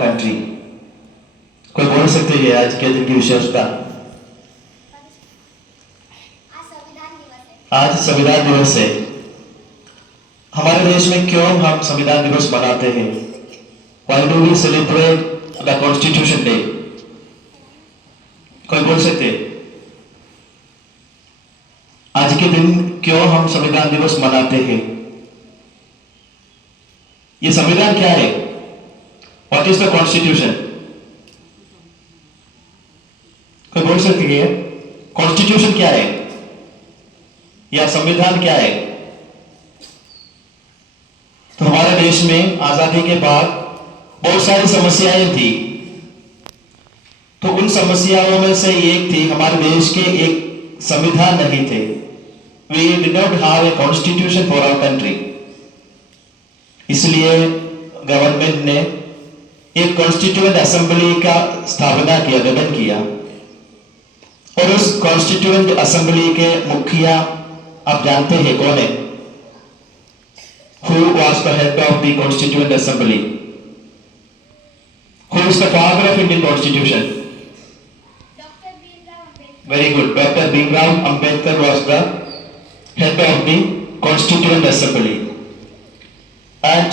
Country. कोई बोल सकते हैं आज के दिन की विशेषता? आज संविधान दिवस है। हमारे देश में क्यों हम संविधान दिवस मनाते हैं? Why do we celebrate the Constitution Day? कोई बोल सकते हैं? आज के दिन क्यों हम संविधान दिवस मनाते हैं? ये संविधान क्या है? What is the Constitution? कोई बोल सकते हैं? कॉन्स्टिट्यूशन क्या है या संविधान क्या है? तो हमारे देश में आजादी के बाद बहुत सारी समस्याएं थी। तो उन समस्याओं में से एक थी हमारे देश के एक संविधान नहीं थे। We did not have a constitution for our country. इसलिए गवर्नमेंट ने एक कॉन्स्टिट्यूएंट असेंबली का स्थापना किया, गठन किया, और उस कॉन्स्टिट्यूएंट असेंबली के मुखिया आप जानते हैं कौन है? Who was the head of the Constituent Assembly? Who is the father of Indian Constitution? Dr. Bhimrao Ambedkar. Very good. Dr. Bhimrao Ambedkar was the head of the Constituent Assembly. And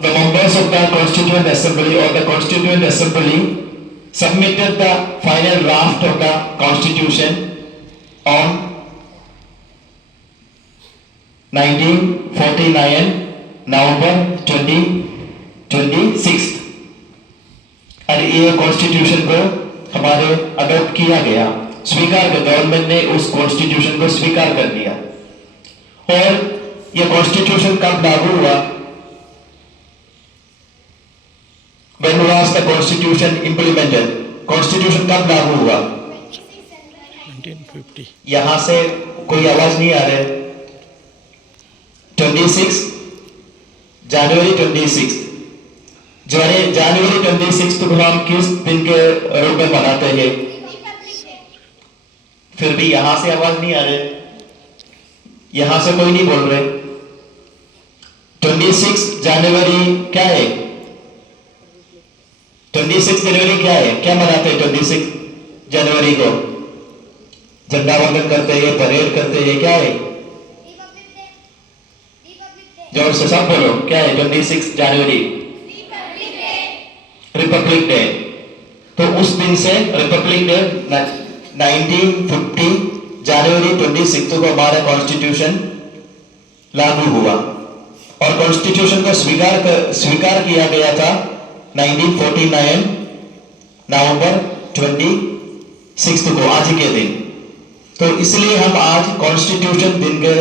the members of the Constituent Assembly or the Constituent Assembly submitted the final draft of the Constitution on 1949 नवंबर 2026 और ये constitution को हमारे adopt किया गया, स्वीकार कर, government ने उस कॉन्स्टिट्यूशन को स्वीकार कर लिया। और ये कॉन्स्टिट्यूशन कब लागू हुआ? When was the constitution implemented? Constitution कब लागू हुआ? 1950। यहां से कोई आवाज नहीं आ रहा है। 26 जनवरी 26 जनवरी 26 को हम किस दिन के रूप में मनाते हैं? फिर भी यहां से आवाज नहीं आ रही, यहां से कोई नहीं बोल रहे। 26 जनवरी क्या है? 26 जनवरी क्या है? क्या मनाते हैं 26 जनवरी को? झंडा वंदन करते हैं, परेड करते हैं, क्या है? जोर से सब बोलो, क्या है 26 जनवरी? Republic day. तो उस दिन से रिपब्लिक डे 1950 जनवरी 26 को हमारा कॉन्स्टिट्यूशन लागू हुआ और कॉन्स्टिट्यूशन को स्वीकार किया गया था 1949 नवंबर 26 को, आज के दिन। तो इसलिए हम आज कॉन्स्टिट्यूशन दिन के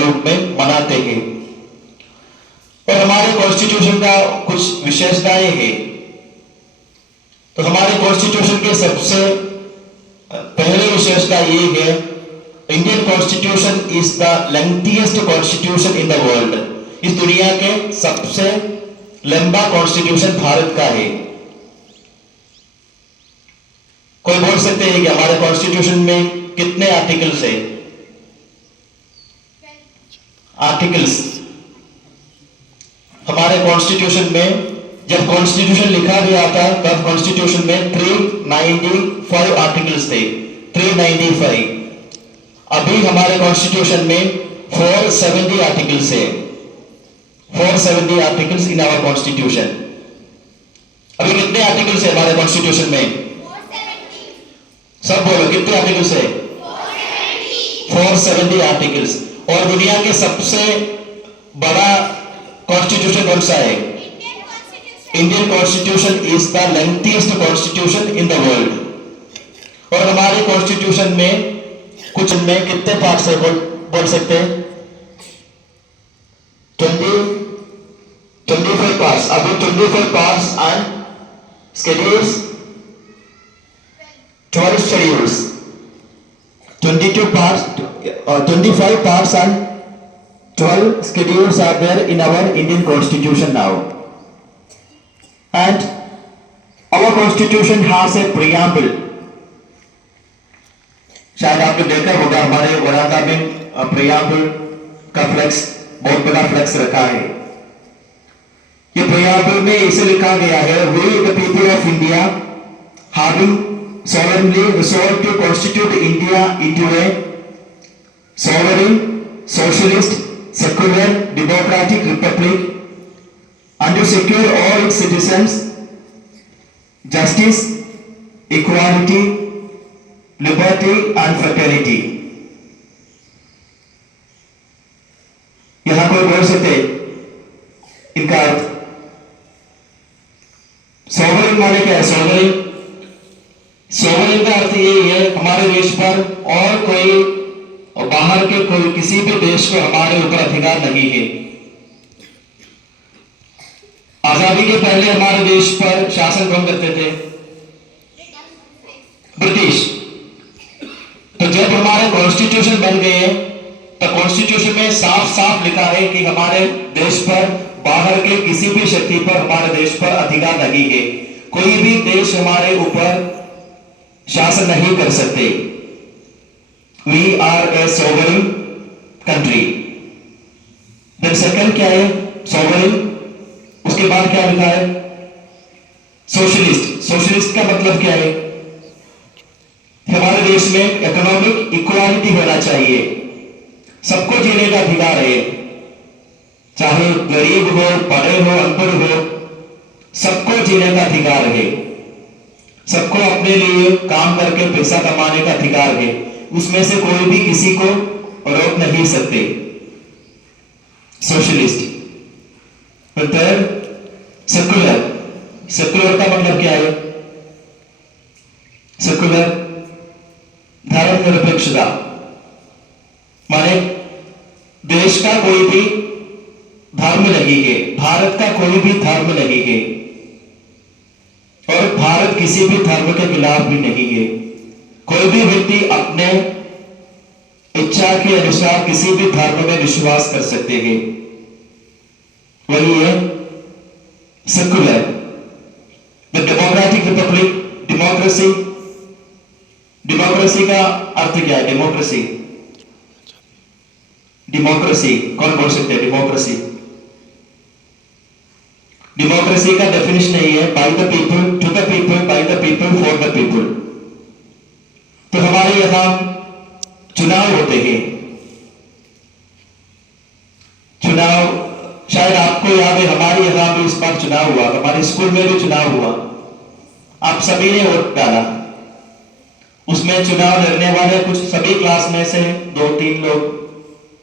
रूप में मनाते हैं। और हमारे कॉन्स्टिट्यूशन का कुछ विशेषताएं हैं। तो हमारे कॉन्स्टिट्यूशन के सबसे पहले विशेषता ये है, Indian constitution is the lengthiest constitution in the world. इस दुनिया के सबसे लंबा कॉन्स्टिट्यूशन भारत का है। कोई बोल सकते हैं कि हमारे कॉन्स्टिट्यूशन में कितने आर्टिकल्स है? आर्टिकल्स हमारे कॉन्स्टिट्यूशन में, जब कॉन्स्टिट्यूशन लिखा गया था तब कॉन्स्टिट्यूशन में 395 आर्टिकल्स थे, 395। अभी हमारे कॉन्स्टिट्यूशन में 470 आर्टिकल्स है, 470 आर्टिकल्स इन आवर कॉन्स्टिट्यूशन। अभी कितने आर्टिकल्स है हमारे कॉन्स्टिट्यूशन में? 470। सब बोलो, कितने आर्टिकल्स है? 470 आर्टिकल्स। और दुनिया के सबसे बड़ा कॉन्स्टिट्यूशन कौन सा है? Indian constitution is the lengthiest constitution in the world. और हमारे कॉन्स्टिट्यूशन में कुछ में कितने पार्ट्स है? बोल सकते हैं? 25 पार्ट्स। अभी 25 parts and schedules, 12 schedules, 22 parts, 25 parts and 12 schedules are there in our Indian Constitution now. And our Constitution has a preamble. शायद आपने देखा होगा हमारे वरांडा में preamble का फ्लेक्स, बहुत बड़ा फ्लेक्स रखा है। ये प्रियाम्बल में इसे लिखा गया है, we the people of India having solemnly resolved to constitute India into a sovereign, socialist, secular, democratic republic, and to secure all its citizens justice, equality, liberty and fraternity. यहां कोई बोल सकते इनका अर्थ? सोवरेन माने क्या है? सोवरेन का अर्थ ये है, हमारे देश पर और कोई बाहर के कोई किसी भी देश को हमारे ऊपर अधिकार नहीं है। आजादी के पहले हमारे देश पर शासन कौन करते थे? ब्रिटिश। तो जब हमारे कॉन्स्टिट्यूशन बन गए तो कॉन्स्टिट्यूशन में साफ साफ लिखा है कि हमारे देश पर बाहर के किसी भी शक्ति पर हमारे देश पर अधिकार नहीं है। कोई भी देश हमारे ऊपर शासन नहीं कर सकते। We are a sovereign country. Then second क्या है? सोवरेन। उसके बाद क्या लिखा है? सोशलिस्ट। सोशलिस्ट का मतलब क्या है? हमारे देश में इकोनॉमिक इक्वालिटी होना चाहिए, सबको जीने का अधिकार है, चाहे गरीब हो, बड़े हो, अनपढ़ हो, सबको जीने का अधिकार है, सबको अपने लिए काम करके पैसा कमाने का अधिकार है। उसमें से कोई भी किसी को रोक नहीं सकते। सोशलिस्ट। Third secular. सेकुलर का मतलब क्या है? सेकुलर धर्मनिरपेक्षता, माने देश का कोई भी धर्म नहीं है, भारत का कोई भी धर्म नहीं है और भारत किसी भी धर्म के खिलाफ भी नहीं है। कोई भी व्यक्ति अपने इच्छा के अनुसार किसी भी धर्म में विश्वास कर सकते हैं, वही है secular. The democratic Republic, democracy. Democracy का अर्थ क्या है? डेमोक्रेसी, डेमोक्रेसी कौन बोल सकते हैं? डेमोक्रेसी, डेमोक्रेसी का डेफिनेशन यही है, by the people, to the people, by the people, for the people. तो हमारे यहां चुनाव होते हैं। चुनाव शायद आपको याद है, हमारे यहां भी इस बार चुनाव हुआ, हमारे स्कूल में भी चुनाव हुआ। आप सभी ने वोट डाला। उसमें चुनाव लड़ने वाले कुछ सभी क्लास में से 2-3 लोग,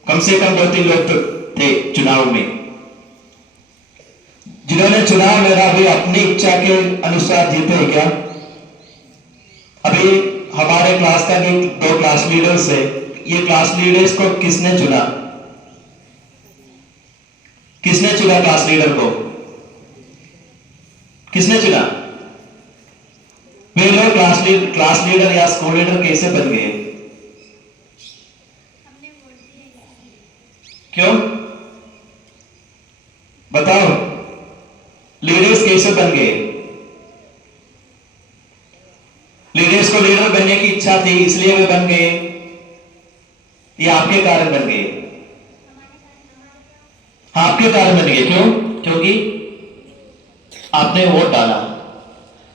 कम से कम 2-3 लोग थे चुनाव में, जिन्होंने चुनाव लड़ा। वे अपनी इच्छा के अनुसार जीते क्या? अभी हमारे क्लास का 2 क्लास लीडर्स है। ये क्लास लीडर्स को किसने चुना? किसने चुना क्लास लीडर को? किसने चुना? वे लोग क्लास लीडर या स्कूल लीडर कैसे बन गए? क्यों बताओ? लीडर्स कैसे बन गए? लीडर्स को लीडर बनने की इच्छा थी इसलिए वे बन गए, ये आपके कारण बन गए? आपके कारण बन गए। क्यों? क्योंकि आपने वोट डाला।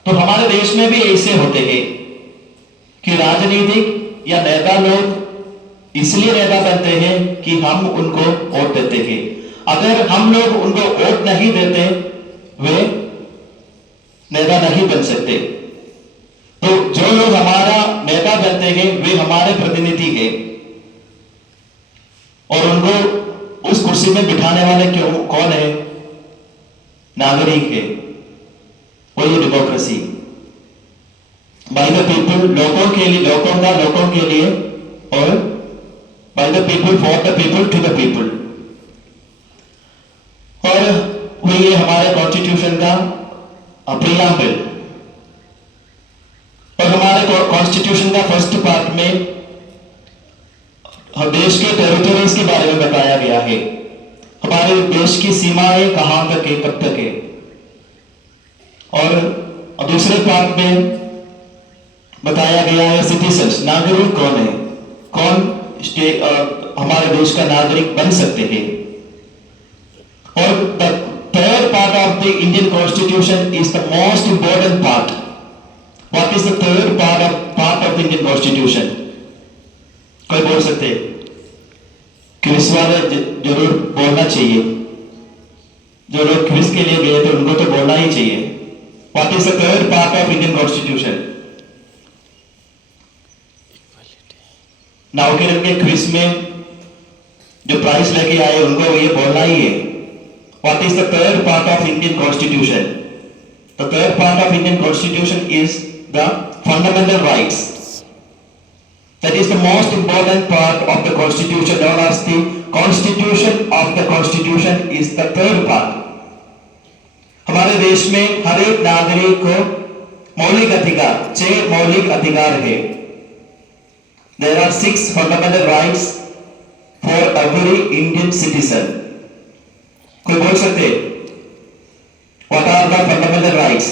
तो हमारे देश में भी ऐसे होते हैं कि राजनीतिक या नेता लोग इसलिए नेता बनते हैं कि हम उनको वोट देते हैं। अगर हम लोग उनको वोट नहीं देते, वे नेता नहीं बन सकते। तो जो लोग हमारा नेता बनते हैं वे हमारे प्रतिनिधि हैं और उनको उस कुर्सी में बिठाने वाले कौन है? नागरिक है। वही डेमोक्रेसी, बाय द पीपल, लोगों के लिए, लोगों के लिए, और by the people, for the people, to the people. और वही है हमारे कॉन्स्टिट्यूशन का प्रीएम्बल। और हमारे कॉन्स्टिट्यूशन का फर्स्ट पार्ट में देश के टेरिटरीज के बारे में बताया गया है। हमारे देश की सीमाएं कहां तक है, कब तक है। और दूसरे पार्ट में बताया गया है सिटीजन्स, नागरिक कौन है, कौन हमारे देश का नागरिक बन सकते हैं। और third part of the Indian Constitution is the most important part. What is the third part of the Indian Constitution? कोई बोल सकते हैं? क्विज वाले जरूर बोलना चाहिए. जो लोग क्विज के लिए गए थे उनको तो बोलना ही चाहिए. What is the third part of Indian Constitution? नाउकेरन के क्विज में जो प्राइज लेके आए उनको ये बोलना ही है. What is the third part of Indian Constitution? The third part of Indian Constitution is the fundamental rights. That is the most important part of the Constitution, known as the Constitution of the Constitution is the third part. हमारे देश में हर एक नागरिक को मौलिक अधिकार, 6 मौलिक अधिकार है. There are 6 fundamental rights for every Indian citizen. कोई बोल सकते? What are the fundamental rights?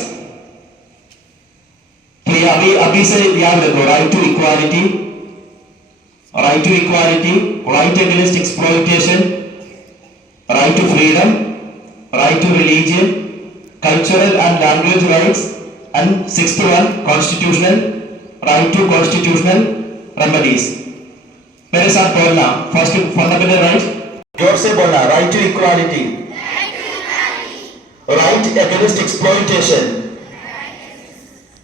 तो ये अभी से याद रखो. Right to equality, right to equality, right against exploitation, right to freedom, right to religion, cultural and language rights, and 6th one constitutional, right to constitutional remedies. मेरे साथ बोलना. First fundamental right, जोर से बोलना. Right to equality, right against exploitation,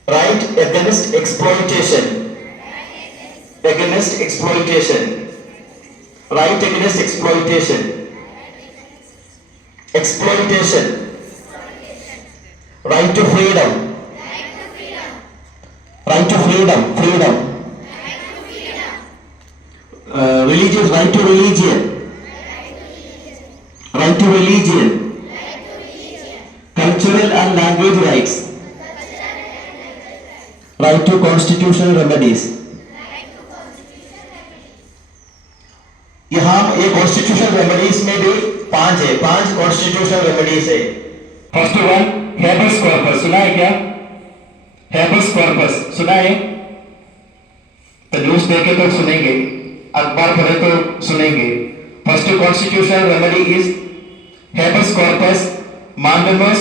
right against exploitation, against exploitation, right against exploitation, exploitation, right to freedom, right to freedom, freedom, religious, right to religion, right to religion, cultural and language rights, right to constitutional remedies. यहाँ ये constitutional remedies में भी 5 है. 5 constitutional remedies है. First one habeas corpus. सुना है क्या? Habeas corpus सुना है? तो न्यूज देखे तो सुनेंगे, अखबार पढ़े तो सुनेंगे. First constitutional remedy is habeas corpus, mandamus,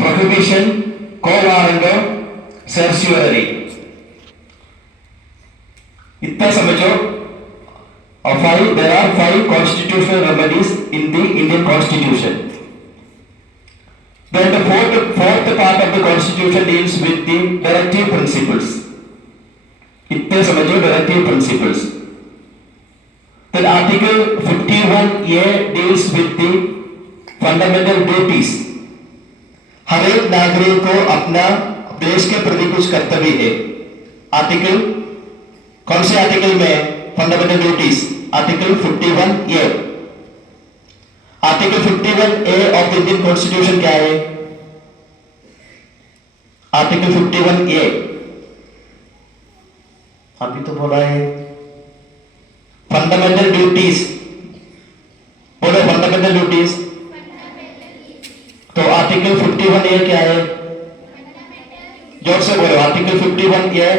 prohibition, quo warranto, सर्स्यूरी. इतना समझो. There are 5 constitutional remedies in the Indian Constitution. Then the fourth part of the Constitution deals with the directive principles. इतने समझो directive principles. Then Article 51A deals with the fundamental duties. हर एक नागरिक को अपना देश के प्रति कुछ कर्तव्य है. आर्टिकल कौन से आर्टिकल में? Fundamental duties. Article 51A. Article 51A of the Indian constitution क्या है? आर्टिकल 51A अभी तो बोला है फंडामेंटल ड्यूटीज. बोलो फंडामेंटल ड्यूटीज. तो आर्टिकल 51A क्या है? जोर से बोलो. Article 51A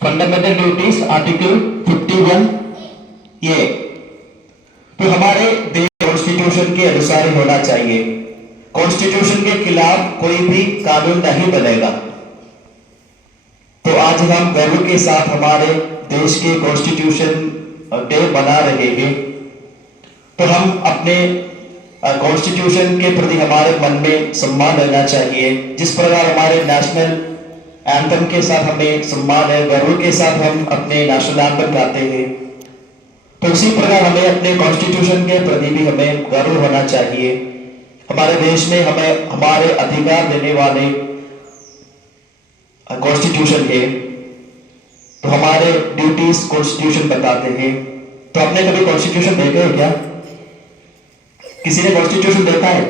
fundamental duties, article 51A. तो हमारे देश कॉन्स्टिट्यूशन के अनुसार ही होना चाहिए. कॉन्स्टिट्यूशन के खिलाफ कोई भी कानून नहीं बनेगा. तो आज हम गर्व के साथ हमारे देश के कॉन्स्टिट्यूशन डे मना रहे हैं. तो हम अपने कॉन्स्टिट्यूशन के प्रति हमारे मन में सम्मान रहना चाहिए. जिस प्रकार हमारे नेशनल एंथम के साथ हमें सम्मान है, गर्व के साथ हम अपने नेशनल एंथम गाते हैं, तो उसी प्रकार हमें अपने कॉन्स्टिट्यूशन के प्रति भी हमें गर्व होना चाहिए. हमारे देश में हमें हमारे अधिकार देने वाले कॉन्स्टिट्यूशन है. तो हमारे ड्यूटीज कॉन्स्टिट्यूशन बताते हैं. तो आपने कभी कॉन्स्टिट्यूशन देखा है क्या? किसी ने कॉन्स्टिट्यूशन देखा है?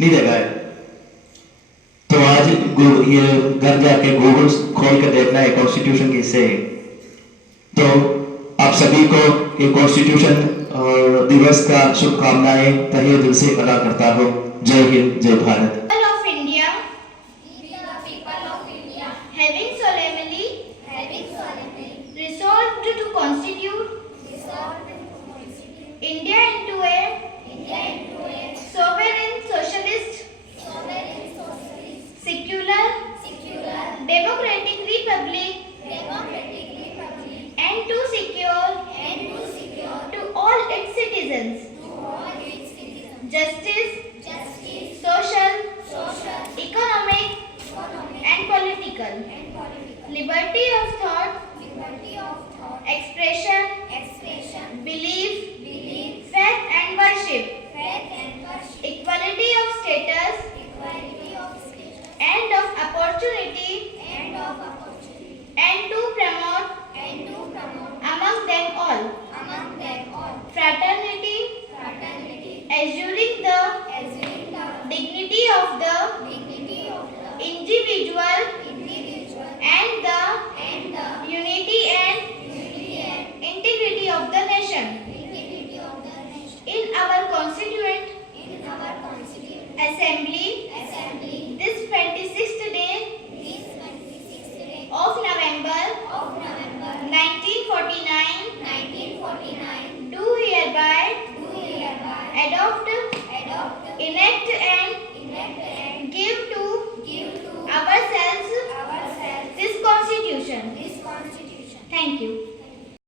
नहीं देखा है. तो आज ये घर जाके गूगल खोल के देखना है कॉन्स्टिट्यूशन किससे है. तो आप सभी को ये कॉन्स्टिट्यूशन दिवस का शुभकामनाएं तहे दिल से अदा करता हूँ. जय हिंद, जय Bharat. Having solemnly resolved to constitute India into a liberty of thought, liberty of thought, expression, expression, belief, belief, faith and worship, faith and worship, equality of status equality of status, and of opportunity, and of opportunity, and to promote and to promote among them all among them all fraternity, fraternity, assuring the assuring the dignity of the dignity of the individual individual and the and the unity and unity and integrity of the nation. integrity of the nation. In our constituent In our constituent assembly, assembly, this 26th day this 26th day of November of November 1949, 1949, do hereby do hereby adopt, adopt, enact and